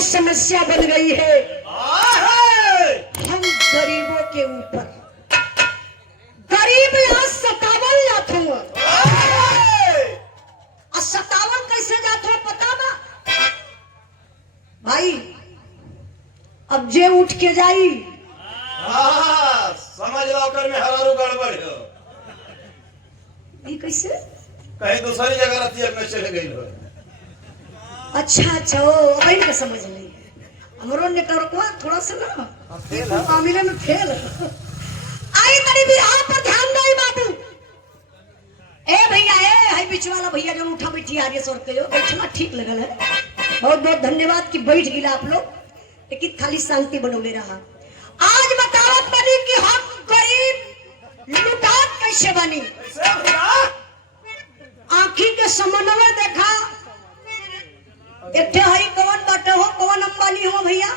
बड़ी समस्या बन गई है हम गरीबों के ऊपर। गरीब यहाँ 57 जात हुआ और 57 कैसे जात हुआ पता बा भाई? अब जे उठ के जाई समझ लो कर में हरारू गड़बड़ हो। ये कैसे? कहीं दूसरी जगह रतिया में चले गई हो। अच्छा अच्छा ओ अभी का समझ नहीं हमरो नेटवर्क थोड़ा सा ना मामले में फेल आई गरीबी आप पर ध्यान दे बाबू। ए भैया ए हाई बीच वाला भैया जो उठा बैठी आ रही सर के जो बैठना ठीक लगल है। बहुत बहुत धन्यवाद कि बैठ गिला आप लोग, लेकिन खाली शांति बनोले रहा। आज बतावत बनी कि हम गरीब लुटात कैसे बनी। आंखी के समन्वय देखा एक हई कौन बाटे हो, कौन अंबानी हो भैया?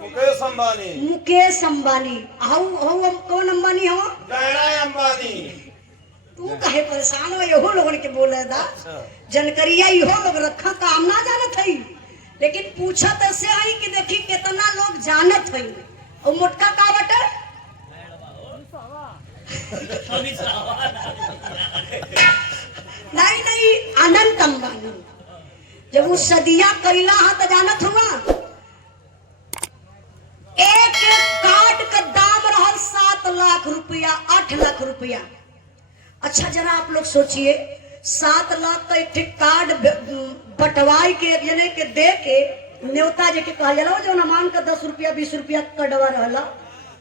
मुकेश अंबानी। मुकेश अंबानी हम कौन अंबानी हो? गैरा अंबानी। तू कहे परेशान हो? यहो लोगन के बोले दा जनकरिया इहो लोग रखा काम ना जानत हई, लेकिन पूछत ऐसे आई कि देखी कितना लोग जानत हई। और मोटका का बटे नहीं नहीं अनंत अंबानी। जब वो सदिया कैला हा तो जानत हुआ एक कार्ड का दाम रहा 7 लाख रुपया 8 लाख रुपया। अच्छा जरा आप लोग सोचिए 7 लाख का एक कार्ड बटवाई के यानी के दे के न्योता जे के कहा जाला जो नमान का 10 रुपया 20 रुपया कटवा रहला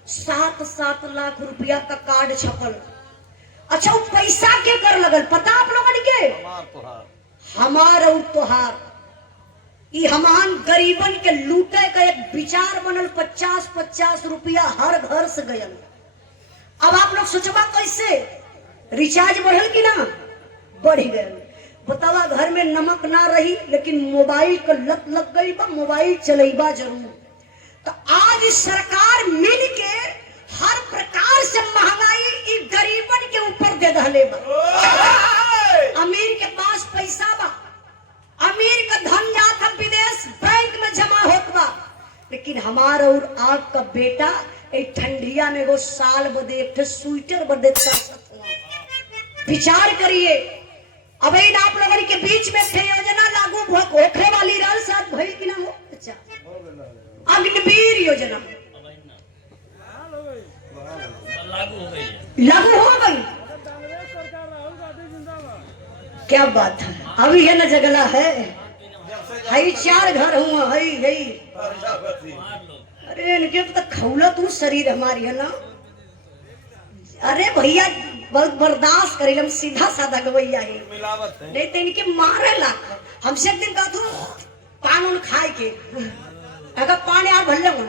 7 लाख रुपया का कार्ड छपल। अच्छा वो पैसा के कर लगल पता आप लोगन के? हमार और तोहार ई हमान गरीबन के लूटे का एक विचार बनल। 50-50 रुपया हर घर से गयल। अब आप लोग सोचबा कैसे रिचार्ज बढ़ल कि ना बढ़ गयल। बतावा घर में नमक ना रही लेकिन मोबाइल का लत लग गई बा, मोबाइल चलेबा जरूर। तो आज सरकार मिल के हर प्रकार से महंगाई ई गरीबन के ऊपर दे दहले बा। अमीर के पास पैसा बा, अमीर का धन जात है विदेश बैंक में जमा होत बा, लेकिन हमारा और आप का बेटा एक ठंडिया में वो साल बदे एक स्वेटर बदे तरसत हुआ। विचार करिए अब इन आप लोगों के बीच में थे योजना लागू होखे वाली रहल साथ भई कि ना हो? अच्छा अग्निवीर योजना लागू हो गई। क्या बात है, अभी है ना जगला है हई 4 घर हुआ हई हई। अरे इनके तो खौला तू शरीर हमारी है ना। अरे भैया बहुत बर्दाश्त करी हम सीधा साधा गवैया है नहीं तो इनके मारे लाख। हमसे एक दिन कहा तू पान उन खाए के अगर पान यार भल्ले हुआ